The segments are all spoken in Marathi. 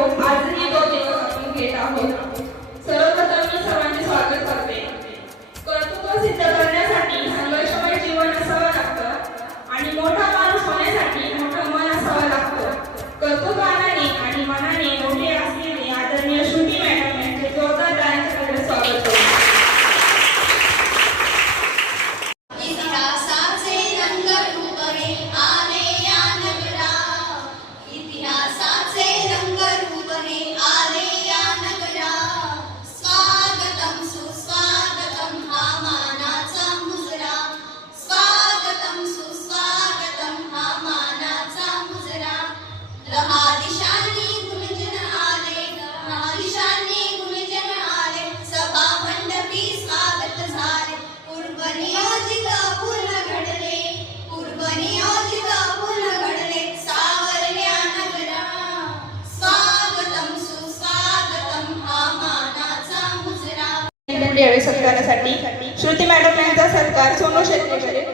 आजही तो दिवस आपण घेत आहोत. सर्वप्रथम मी सर्वांचे स्वागत करते. कर्तृत्व सिद्ध करण्यासाठी संघर्षमय जीवन असावं लागतं आणि मोठा माणूस होण्यासाठी मोठं मन असावं लागतं. कर्तृत्वाने आणि मनाने मोठे असलेले आदरणीय श्रुती मॅडम यांचे जोरदार टाळ्यांच्या स्वागत करतो. यावेळी सत्कारासाठी श्रुती मॅडम यांचा सत्कार सोनू शेट्टीकडे.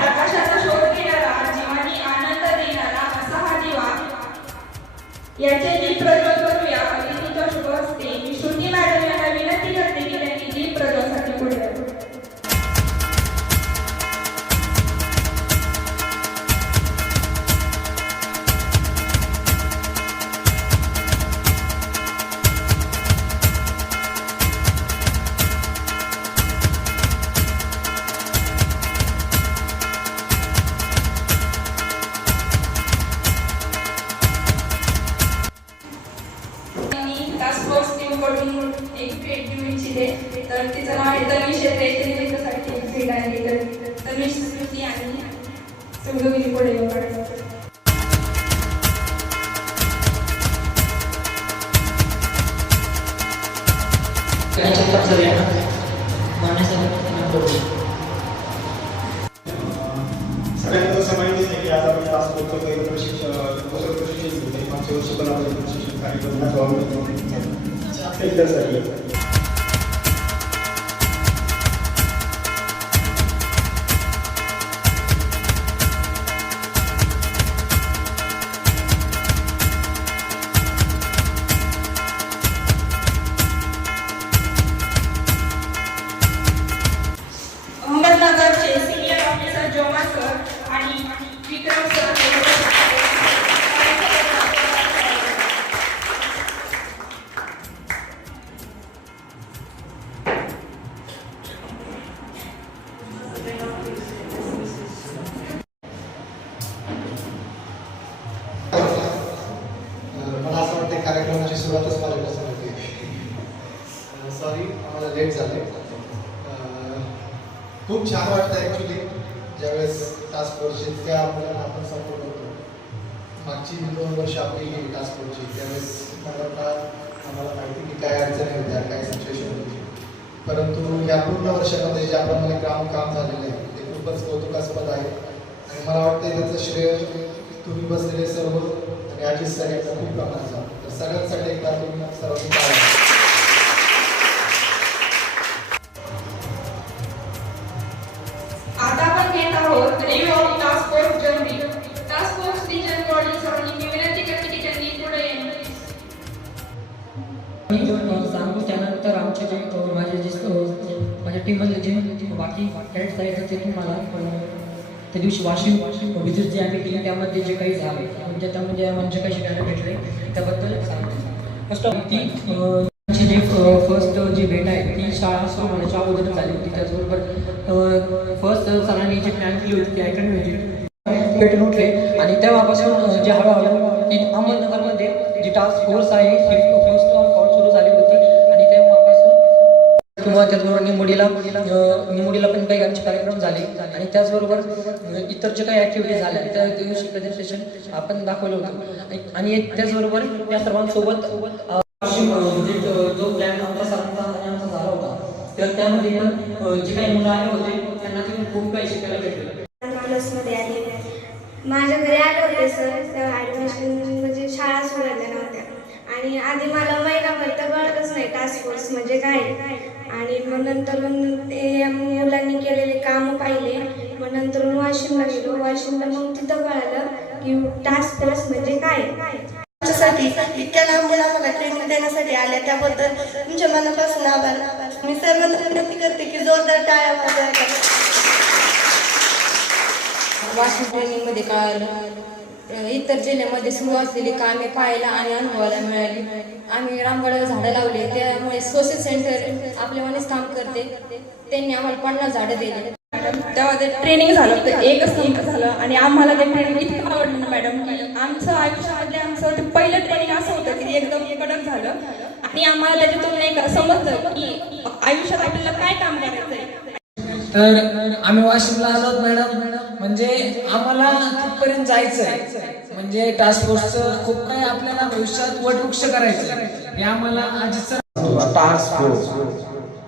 प्रकाशाचा शोध घेणारा, जीवानी आनंद देणारा असा हा दिवा, याचे दीप प्रज्वल करूया. अतिथीच्या शुभ हस्ते मी श्रुती मॅडम यांना विनंती करते की त्यांनी दीप प्रज्वलसाठी पुढे यावे. टास्क फोर्स टीमकडून एक भेट देऊ इच्छिते. तर तिचं नाव आहे तन्वी शेट्टी. त्याच्यासाठी एक भेट आहे. तर तन्वी श्रुती आणि सुगविनी पुढे येऊ काढतो. सगळ्यांना जसं माहितीच आहे की आज आपण टास्क फोर्सचं काही प्रशिक्षण घेतले. मागच्या वर्षी पण आपण प्रशिक्षण कार्यक्रम त्यासाठी अहमदनगरचे सिनियर ऑफिसर जोमा सर आणि विक्रम सर मला असं वाटतं कार्यक्रमाची सुरुवातच माझ्यापासून होती. सॉरी आम्हाला लेट झाले. खूप छान वाटतं ॲक्च्युली ज्यावेळेस टास्क फोर्सची त्या आपल्याला आपण सपोर्ट होतो. मागची 2 वर्ष आपली टास्क फोर्सची त्यावेळेस आम्हाला माहिती की काय अडचणी होत्या, काय सिच्युएशन होती. परंतु या पूर्ण वर्षामध्ये जे आपण काम झालेलं आहे ते खूपच कौतुकास्पद आहे आणि मला वाटतं त्याचं श्रेय तुम्ही बसलेले सर्व आणि अजित सर यांचा खूप प्रमाणात. तर सगळ्यांसाठी एकदा तुम्ही सर्वांनी आता आपण घेत आहोत review of task force journey. Task force region body सरांनी मी विनंती करते की त्यांनी पुढे सांगू. त्यानंतर आमचे जे माझ्या टीममधले जे बाकी कॅडेट्स आहेत ते तुम्हाला त्या दिवशी वाशिम विजिट जे आम्ही केली त्यामध्ये जे काही झाले म्हणजे त्यामध्ये आम्हाला जे काही शिकायला भेटले त्याबद्दल सांगतो. फर्स्ट ऑफ ती जी फर्स्ट जी भेट आहे ती शाळा सुरू होण्याच्या अगोदर झाली होती. त्याचबरोबर फर्स्ट सरांनी जी प्लॅन केली होती ती ऐकून होती भेटून उठले आणि तेव्हापासून जे हळूहळू ती अहमदनगरमध्ये जी टास्क फोर्स आहे ती फर्स्ट कॉल सुरू झाली होती आणि तेव्हापासून किंवा त्याचबरोबर निमोडीला पण काही आमचे कार्यक्रम झाले आणि त्याचबरोबर इतर जे काही ॲक्टिव्हिटी झाल्या त्या दिवशी प्रेझेंटेशन आपण दाखवलं होतं आणि त्याचबरोबर त्या सर्वांसोबत जो प्लॅन आमचा झाला होता तर त्यामध्ये पण जे काही मुलं आले होते त्यांना तिथून खूप काही शिकायला भेटलं. मानसमध्ये आले माझ्या घरी आले होते सर, तेव्हा ॲडमिशन म्हणजे शाळा सुरू झाल्या नव्हत्या आणि आधी मला महिनाभर तर कळतच नाही टास्क फोर्स म्हणजे काय. आणि मग नंतर ते मुलांनी केलेले कामं पाहिले, मग नंतर वाशिमला गेलो. वाशिमला मग तिथं कळालं की टास्क फोर्स म्हणजे काय. साठी इतक्या लांबून आम्हाला ट्रेनिंग देण्यासाठी आल्या त्याबद्दल तुमच्या मनापासून आभार. मी सर्वांना विनंती करते की जोरदार टाळ्या वाजवा. वाशिम ट्रेनिंगमध्ये कळालं इतर जिल्ह्यामध्ये सुरू असलेली कामे पाहायला आणि अनुभवायला मिळाली. आम्ही रामगडावर झाडं लावले, त्यामुळे सोशल सेंटर आपल्यावानीच काम करते. त्यांनी आम्हाला 50 झाडं दिली. तेव्हा ते ट्रेनिंग झालं तर एकच नंबर झालं आणि आम्हाला ते ट्रेनिंग इतकं आवडलं ना मॅडम की आमचं आयुष्यामध्ये आमचं ते पहिलं ट्रेनिंग असं होतं की एकदम कडक झालं आणि आम्हाला त्याच्यातून नाही का समजलं की आयुष्यात आपल्याला काय काम करायचंय. तर आम्ही वाशिमला आलो मॅडम, म्हणजे आम्हाला तिथपर्यंत जायचं आहे. म्हणजे टास्क फोर्सचं खूप काही आपल्याला भविष्यात वटवृक्ष करायचं आहे हे आम्हाला आजचं टास्क फोर्स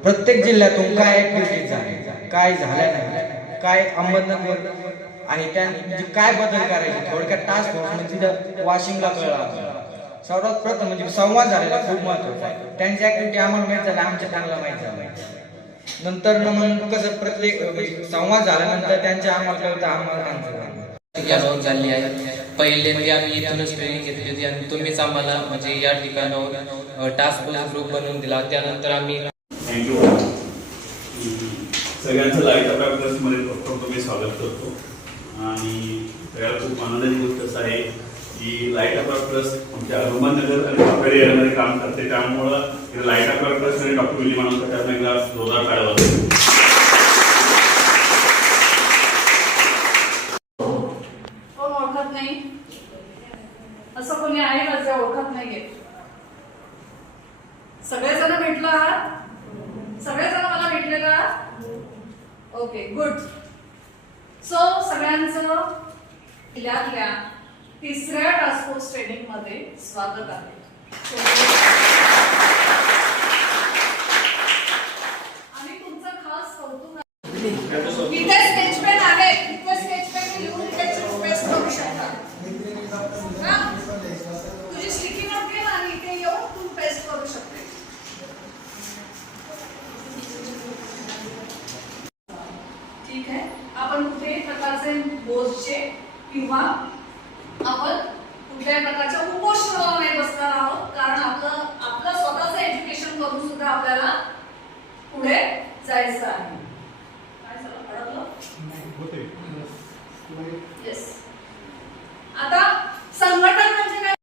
प्रत्येक जिल्ह्यातून काय ऍक्टिव्हिटीज झाल्या, काय झाल्या नाही, काय अहमदनगर आणि त्या म्हणजे काय बदल करायचे. थोडक्यात टास्क फोर्स म्हणजे वाशिमला कळलं. सर्वात प्रथम म्हणजे संवाद झालेला खूप महत्वाचा आहे. त्यांची ऍक्टिव्हिटी आम्हाला माहित झाली, आमच्या त्यांना माहित झालं. नंतर मग कसं प्रत्येक म्हणजे संवाद झाल्यानंतर त्यांच्या आम्हाला कळतं, आम्हाला त्यांचं झाली आहे. पहिल्यांदा आम्ही इथूनच ट्रेनिंग घेतली होती आणि तुम्हीच आम्हाला म्हणजे या ठिकाणावर टास्क फोर्स ग्रुप बनवून दिला. त्यानंतर आम्ही थँक्यू. सगळ्यांचं लाईट अप प्लसमध्ये प्रथम मी स्वागत करतो आणि सगळ्याला खूप आनंदाची गोष्ट असं आहे की लाईट अप प्लस आमच्या अहमदनगर आणि कापेरी एरियामध्ये काम करते. त्यामुळं लाईट अप प्लस आणि डॉक्टर विली मानवकर त्यांना एकदा जोरदार टाळ्या वाजवतो. कोण ओळखत नाही असं कोणी आहे का जे ओळखत नाहीये? सगळेजण भेटलो आहात? सगळेजण मला भेटले का? Okay, good. सो सगळ्यांचं जिल्ह्यातल्या 3ऱ्या टास्क फोर्स ट्रेनिंग मध्ये स्वागत आहे. आणि तुमचं खास कौतुक इथे स्केच पेन आहे, इथे स्केच पेन लिहून पेस्ट करू शकता. तुझी स्टिकी नोट घे आणि इथे येऊन तू पेस्ट करू शकते. ठीक आहे, आपण कुठल्याही प्रकारचे बोर्डचे किंवा आपण कुठल्याही प्रकारच्या उपोषणावर नाही बसणार आहोत, कारण आपलं स्वतःचं एज्युकेशन करून सुद्धा आपल्याला पुढे जायचं आहे. काय झालं, अडकलं? येस. आता संघटन म्हणजे काय?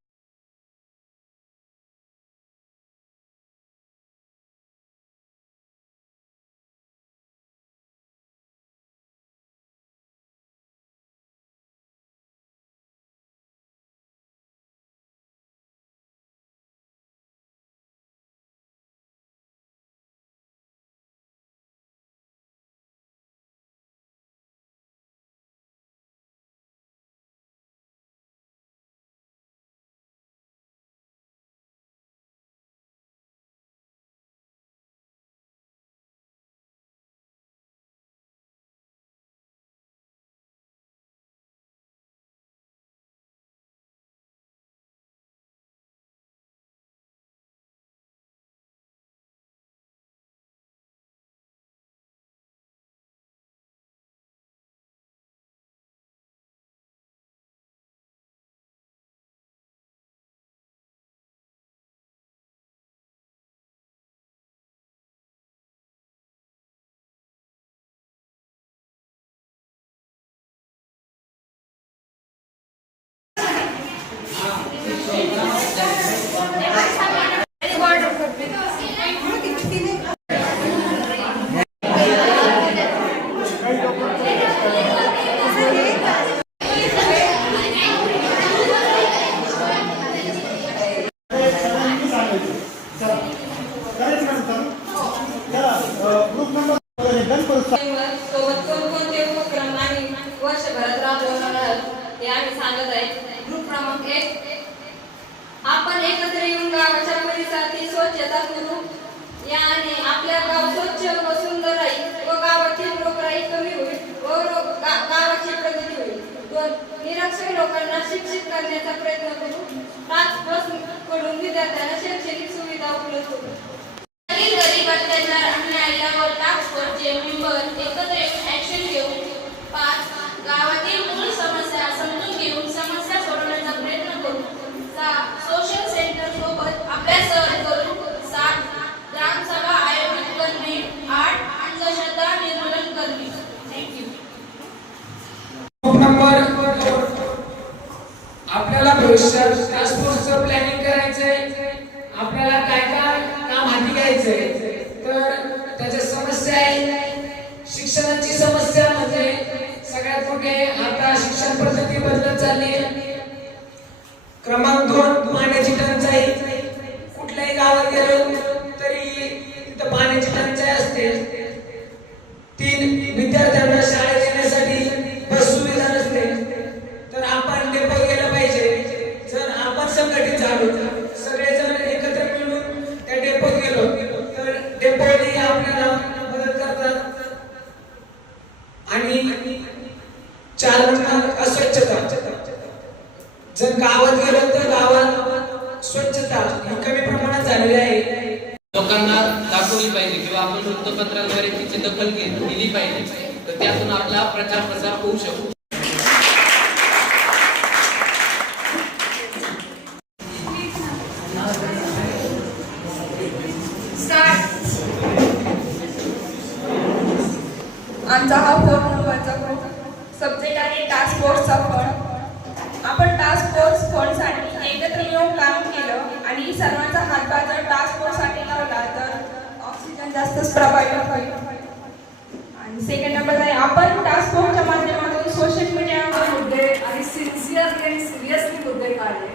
सोबत कोणकोणते उपक्रम आम्ही वर्षभरात राबवणार आहोत हे आम्ही सांगत आहे. ग्रुप क्रमांक 1, आपण एकत्र येऊन गावाच्या परिसराची स्वच्छता करू याने आपल्या गाव स्वच्छ व सुंदर राहील व गावातील रोगराई कमी होईल व गावाची प्रगती होईल. 2, निरक्षर लोकांना शिक्षित करण्याचा प्रयत्न करू. टास्क फोर्स कडून विद्यार्थ्यांना शैक्षणिक सुविधा उपलब्ध करू. गरीब अत्याचार अन्याय यावर टास्क फोर्सचे मेंबर एकत्र येऊन ऍक्शन घेऊन 5. गावातील मूळ समस्या समजून घेऊन समस्या सोडवण्याचा प्रयत्न करू. 6. सोशल सेंटर सोबत अभ्यास करू. 7. ग्रामसभा आयोजित करणे. 8. अंधश्रद्धा निर्मूलन करणे. थँक्यू. आपल्याला भविष्यात टास्क फोर्सचं प्लॅनिंग करायचंय. आपल्याला काय काय काम हाती घ्यायचंय. तर त्याच्या समस्या आहे. शिक्षणाची समस्या म्हणजे सगळ्यात मोठी आहे. आता शिक्षण पद्धती बदलत चालली आहे. क्रमांक 2 पाण्याची टंचाई. कुठल्याही गावात गेलो तरी तिथं पाण्याची टंचाई असते. 3 विद्यार्थ्यांना शाळेत येण्यासाठी बस सुविधा नसते. तर आपण डेपो गेलं पाहिजे. जर आपण संघटित झालो सगळेजण एकत्र मिळून त्या डेपोत गेलो तर डेपोने आपल्याला मदत करतात. आणि 4 नंबर अस्वच्छता. जर गावात गेलो तर गावात स्वच्छता ही कमी प्रमाणात झालेली आहे. लोकांना दाखवली पाहिजे किंवा आपण वृत्तपत्राद्वारे तिची दखल केली पाहिजे. तर त्यातून आपला प्रचार प्रसार होऊ शकतो. आमचा हा 4 नंबरचा सब्जेक्ट आहे टास्क फोर्सचा फंड. आपण टास्क फोर्स फंडसाठी एकत्र येऊन काम केलं आणि सर्वांचा हातभार जर टास्क फोर्ससाठी लावला तर ऑक्सिजन जास्तच प्रभावी होईल. आणि सेकंड नंबर आहे आपण टास्क फोर्सच्या माध्यमातून सोशल मीडियावर मुद्दे आणि सिन्सिअरली आणि सिरियसली मुद्दे काढले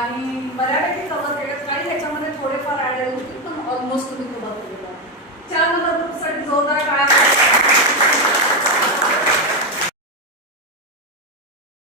आणि बऱ्यापैकी कव्हर केले. काही याच्यामध्ये थोडेफार ॲड होतील पण ऑलमोस्ट तुम्ही कव्हर केलेलं आहे. 4 नंबर ग्रुपसाठी जोरदार टाळ्या